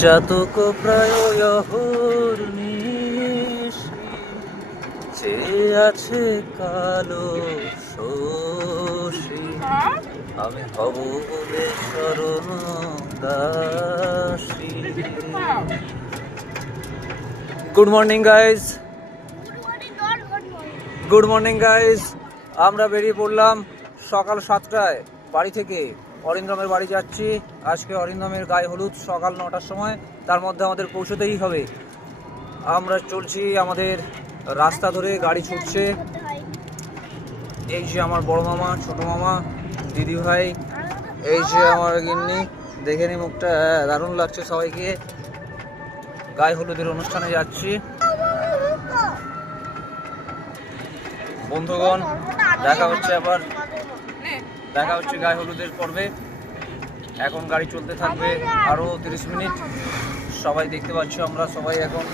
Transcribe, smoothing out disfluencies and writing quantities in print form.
চাতক প্রায় অহর্নিশি চেয়ে আছে কালো শশী, আমি হব বলে শরণ দাসী। Good morning guys, good morning guys. আমরা বেরিয়ে পড়লাম সকাল 7টায় বাড়ি থেকে। অরিন্দমের বাড়ি যাচ্ছি। আজকে অরিন্দমের গায়ে হলুদ সকাল 9টার সময়, তার মধ্যে আমাদের পৌঁছতেই হবে। আমরা চলছি আমাদের রাস্তা ধরে, গাড়ি ছুটছে। এই যে আমার বড় মামা, ছোট মামা, দিদি ভাই, এই যে আমার গিন্নি, দেখে নি মুখটা, দারুণ লাগছে সবাইকে। গায়ে হলুদের অনুষ্ঠানে যাচ্ছি। বন্ধুগণ, দেখা হচ্ছে গায়ে হলুদের পর্বে। এখন গাড়ি চলতে থাকবে আরো 30 মিনিট। সবাই দেখতে পাচ্ছ, আমরা সবাই এখন